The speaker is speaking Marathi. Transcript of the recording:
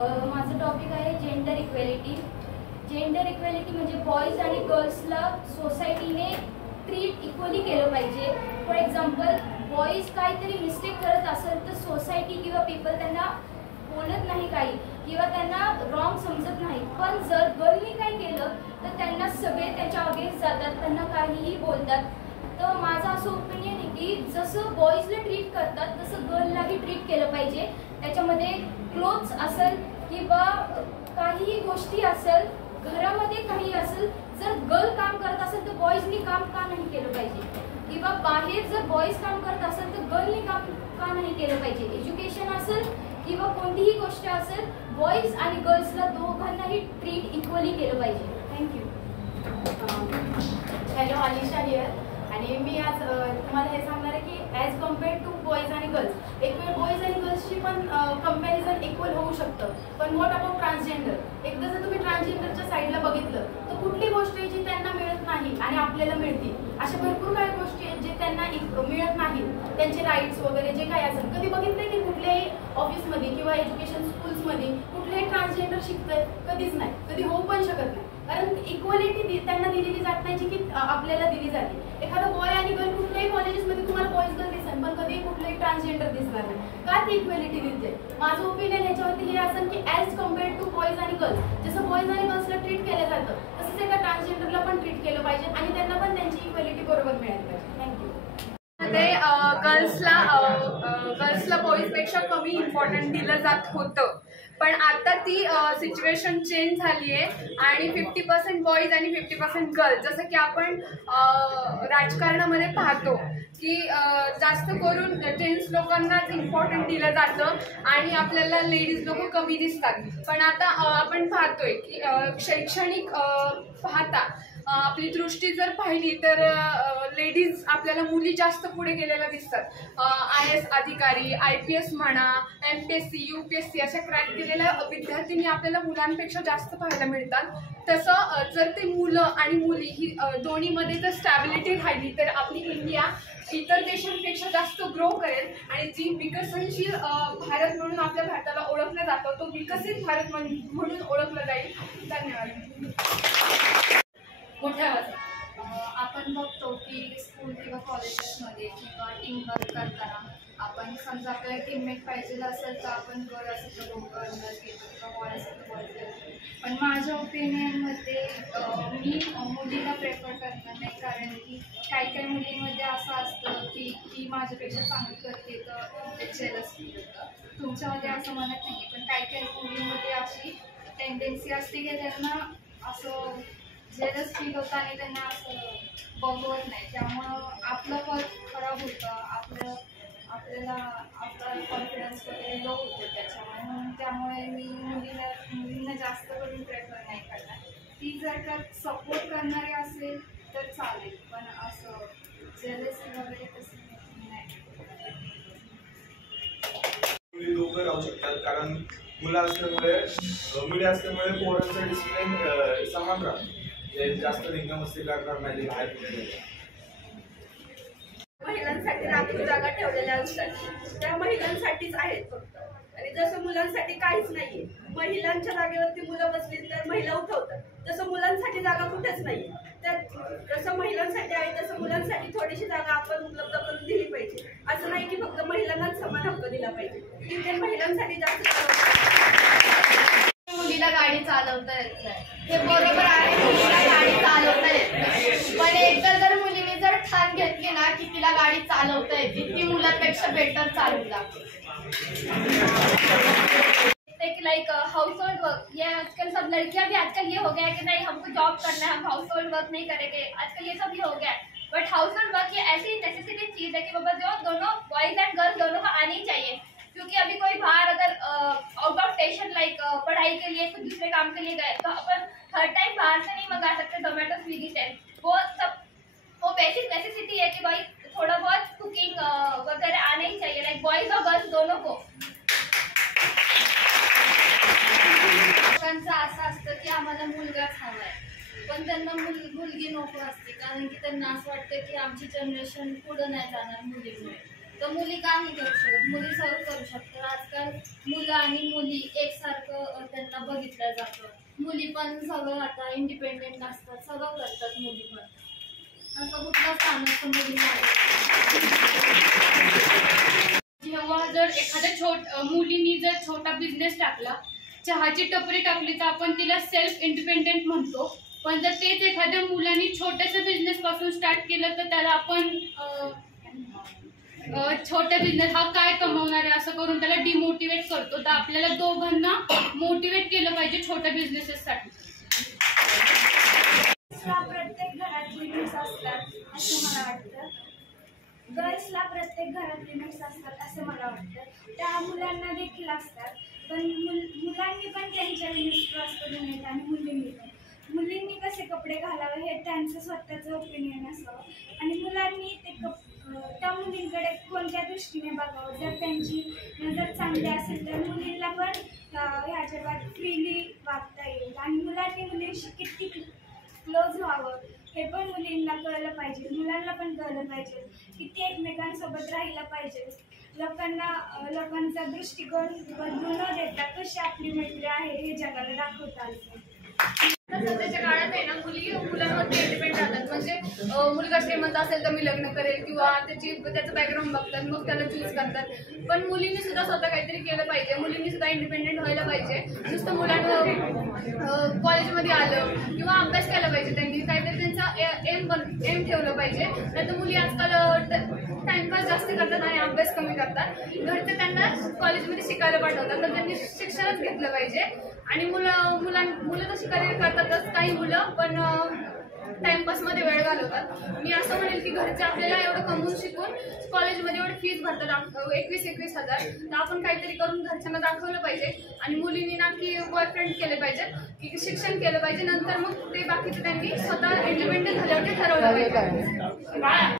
माझं टॉपिक आहे जेंडर इक्वेलिटी. जेंडर इक्वेलिटी म्हणजे बॉईज आणि गर्ल्सला सोसायटीने ट्रीट इक्वली केलं पाहिजे. फॉर एक्झाम्पल, बॉईज काहीतरी मिस्टेक करत असेल तर सोसायटी किंवा पीपल त्यांना बोलत नाही काही किंवा त्यांना रॉंग समजत नाही. पण जर गर्लनी काही केलं तर त्यांना सगळे त्याच्या अगेन्स्ट जातात, त्यांना काहीही बोलतात. तर माझं असं ओपिनियन आहे की जसं बॉईजला ट्रीट करतात तसं गर्ललाही ट्रीट केलं पाहिजे. त्याच्यामध्ये क्लोथ्स असेल किंवा काहीही गोष्टी असेल, घरामध्ये काही असेल, जर गर्ल काम करत असेल तर बॉईजनी काम का नाही केलं पाहिजे, किंवा बाहेर जर बॉईज काम करत असेल तर गर्लनी काम का नाही केलं पाहिजे. एज्युकेशन असेल किंवा कोणतीही गोष्ट असेल, बॉईज आणि गर्ल्सला दोघांनाही ट्रीट इक्वली केलं पाहिजे. थँक्यू. Hello, Alisha here. आणि मी आज तुम्हाला हे सांगणार आहे की ॲज कम्पेअर टू बॉईज आणि गर्ल्स, एक वेळ बॉईज आणि गर्ल्सची पण कम्पॅरिझन इक्वल होऊ शकतं. पण व्हॉट अबाउट ट्रान्सजेंडर? एकदा जर तुम्ही ट्रान्सजेंडरच्या साईडला बघितलं तर कुठली गोष्ट आहे जी त्यांना मिळत नाही आणि आपल्याला मिळते. अशा भरपूर काही गोष्टी आहेत जे त्यांना मिळत नाही. त्यांचे राईट्स वगैरे जे काही असेल, कधी बघितलं की कुठल्याही ऑफिसमध्ये किंवा एज्युकेशन स्कूल्समध्ये कुठल्याही ट्रान्सजेंडर शिकतंय? कधीच नाही, कधी होऊ पण शकत नाही. कारण इक्वलिटी त्यांना दिलेली जात नाही जी की आपल्याला दिली जाते. एखादा बॉय आणि गर्ल कुठल्याही कॉलेजेसमध्ये तुम्हाला बॉईज गर्ल दिसेल, पण कधी कुठलाही ट्रान्सजेंडर दिसणार नाही. का ती इक्वेलिटी दिसते? माझं ओपिनियन ह्याच्यावरती हे असेल की ॲज कम्पेअर टू बॉईज आणि गर्ल्स, जसं बॉईज आणि गर्ल्सला ट्रीट केलं जातं तसंच एका ट्रान्सजेंडरला पण ट्रीट केलं पाहिजे आणि त्यांना पण त्यांची इक्वेलिटी बरोबर मिळाली पाहिजे. थँक्यू. गर्ल्सला बॉईजपेक्षा कमी इम्पॉर्टंट दिलं जात होतं, पण आता ती सिच्युएशन चेंज झाली आहे आणि 50% बॉईज आणि 50% गर्ल्स. जसं की आपण राजकारणामध्ये पाहतो की जास्त करून जेंट्स लोकांनाच इम्पॉर्टंट दिलं जातं आणि आपल्याला लेडीज लोक कमी दिसतात. पण आता आपण पाहतोय की शैक्षणिक पाहता आपली दृष्टी जर पाहिली तर लेडीज आपल्याला मुली जास्त पुढे गेलेल्या दिसतात. IAS अधिकारी, IPS म्हणा, MPSC, UPSC अशा क्रॅक केलेल्या विद्यार्थिनी आपल्याला मुलांपेक्षा जास्त पाहायला मिळतात. तसं जर ते मुलं आणि मुली ही दोन्हीमध्ये जर स्टॅबिलिटी राहिली तर आपली इंडिया इतर देशांपेक्षा जास्त ग्रो करेल आणि जी विकसनशील भारत म्हणून आपल्या भारताला ओळखलं जातं तो विकसित भारत म्हणून ओळखलं जाईल. धन्यवाद. मोठ्या आवाजात आपण बघतो की स्कूल किंवा कॉलेजेसमध्ये किंवा टीम वर्क करताना आपण समजा आपल्याला टीममेट पाहिजे असेल तर आपण गर्ल असेल तर गर्ल्स घेतो किंवा बॉय असेल तर बॉयज घेतो. पण माझ्या ओपिनियनमध्ये मी मुलीला प्रेफर करणार नाही, कारण की काही मुलींमध्ये असं असतं की ती माझ्यापेक्षा चांगली करते तर जेलस फील होतं. तुमच्यामध्ये असं म्हणत नाही, पण काही मुलींमध्ये अशी टेंडन्सी असते की त्यांना असं जेलस फील होतं आणि त्यांना असं बघवत नाही. त्यामुळं आपलं वर्क खराब होतं, आपल्याला आपला कॉन्फिडन्स वगैरे लो होतो त्याच्यामुळे. त्यामुळे मी मुलींना जास्त करून प्रेफर नाही करणार. ती जर का सपोर्ट करणारी असेल तर चालेल, पण असं जेलसी वगैरे तसं नाही. मुली दोघं राहू शकतात, कारण मुलं असल्यामुळे पोरांचं डिसिप्लिन समान राहतं. जास्त रिंगमस्ती करणार नाही बाहेर. महिलांसाठी राखीव जागा ठेवलेल्या असतात, त्या महिलांसाठीच आहेत फक्त. आणि जसं मुलांसाठी काहीच नाहीये. महिलांच्या जागेवरती मुलं बसली तर महिला उठवतात, तसं मुलांसाठी जागा कुठेच नाहीये. तर जसं महिलांसाठी आहे तसं मुलांसाठी थोडीशी जागा आपण उपलब्ध करून दिली पाहिजे. असं नाही की फक्त महिलांनाच समान हक्क दिला पाहिजे. तिथे महिलांसाठी जास्त. मुलीला गाडी चालवता येत नाही हे बरोबर आहे, मुलीला गाडी चालवता येत नाही, पण एकदा जर मुलीने जर ठाण घेतली ना की तिला गाडी चालवता येते, ती मुलांपेक्षा बेटर चालवू लागते. लाइक हाउस होल्ड वर्क, ये आजकल सब लड़कियां भी आजकल ये हो गया है कि नहीं हमको जॉब करना है, हम हाउस होल्ड वर्क नहीं करेंगे. आजकल ये सब ही हो गया है. बट हाउस होल्ड वर्क ये ऐसी नेसेसिटी चीज़ है कि बाबा जो दोनों बॉयज एंड गर्ल्स दोनों को आनी ही चाहिए. क्योंकि अभी कोई बाहर अगर आउट ऑफ स्टेशन लाइक पढ़ाई के लिए कुछ दूसरे काम के लिए गए तो अपन हर टाइम बाहर से नहीं मंगा सकते जोमेटो स्विगी से. वो बेसिक नेसेसिटी है कि भाई थोड़ा बहुत कुकिंग वगैरह आने ही चाहिए, लाइक बॉयज और गर्ल्स दोनों को. लोकांचं असं असतं की आम्हाला मुलगाच हवा आहे, पण त्यांना मुलगी नको असते, कारण की त्यांना असं वाटतं की आमची जनरेशन पुढं नाही जाणार मुलीमुळे. तर मुली का नाही करू शकत? मुली सर्व करू शकतात. आजकाल मुलं आणि मुली एकसारखं त्यांना बघितलं जातं. मुली पण सगळं आता इंडिपेंडेंट असतात, सगळं करतात मुली पण. असं कुठलं काम असतं मुलींना? जेव्हा जर एखाद्या मुलींनी जर छोटा बिझनेस टाकला, चहाची टपरी टाकली, तर आपण तिला सेल्फ इंडिपेंडेंट म्हणतो. पण जर तेच एखाद्या मुलांनी छोट्याशा बिझनेस पासून स्टार्ट केलं तर त्याला आपण छोटा बिझनेस हा काय कमवणार आहे असं करून त्याला डिमोटिवेट करतो. तर आपल्याला दोघांना मोटिवेट केलं पाहिजे छोट्या बिझनेसेससाठी. प्रत्येक घरात लिमिट्स असतात असं मला वाटतं. गर्ल्सला प्रत्येक घरात लिमिट्स असतात असं मला वाटतं. त्या मुलांना देखील असतात, पण मुलांनी पण त्यांच्या लिमिट्स क्रॉस करू नयेत आणि मुलींनी कसे कपडे घालावे हे त्यांचं स्वतःचं ओपिनियन असावं. आणि मुलांनी ते त्या मुलींकडे कोणत्या दृष्टीने बघावं. जर त्यांची नजर चांगली असेल तर मुलींना पण ह्या जगात फ्रीली वागता येईल. आणि मुलांनी मुलींशी किती क्लोज व्हावं हे पण मुलींना कळलं पाहिजे, मुलांना पण कळलं पाहिजे. किती एकमेकांसोबत राहिलं पाहिजे. लोकांचा दृष्टिकोन बदलून न देता कशी आपली मैत्री आहे हे जगाला दाखवता आलं. सध्याच्या काळात आहे ना, मुलांवरती डिपेंड राहतात. म्हणजे मुलगा श्रीमंत असेल तर मी लग्न करेल, किंवा त्याचं बॅकग्राऊंड बघतात मग त्याला चूज करतात. पण मुलींनी सुद्धा स्वतः काहीतरी केलं पाहिजे. मुलींनी सुद्धा इंडिपेंडेंट व्हायला पाहिजे. नुसतं मुलांना कॉलेजमध्ये आलं किंवा अभ्यास केला पाहिजे, त्यांनी काहीतरी त्यांचा एम ठेवलं पाहिजे. नाहीतर मुली आजकाल टाइमपास जास्त करतात आणि अभ्यास कमी करतात. घरचे त्यांना कॉलेजमध्ये शिकायला पाठवतात, तर त्यांनी शिक्षणच घेतलं पाहिजे. आणि मुलं तशी करिअर करतातच काही मुलं, पण टाइमपासमध्ये वेळ घालवतात. मी असं म्हणेल की घरचे आपल्याला एवढं कमवून शिकून कॉलेजमध्ये एवढी फीस भरतात 21,000 तर आपण काहीतरी करून घरच्यांना दाखवलं पाहिजे. आणि मुलींनी ना की बॉयफ्रेंड केले पाहिजे, की शिक्षण केलं पाहिजे, नंतर मग ते बाकीचे त्यांनी स्वतः इंडिपेंडेंट झाल्यावर ते ठरवलं पाहिजे.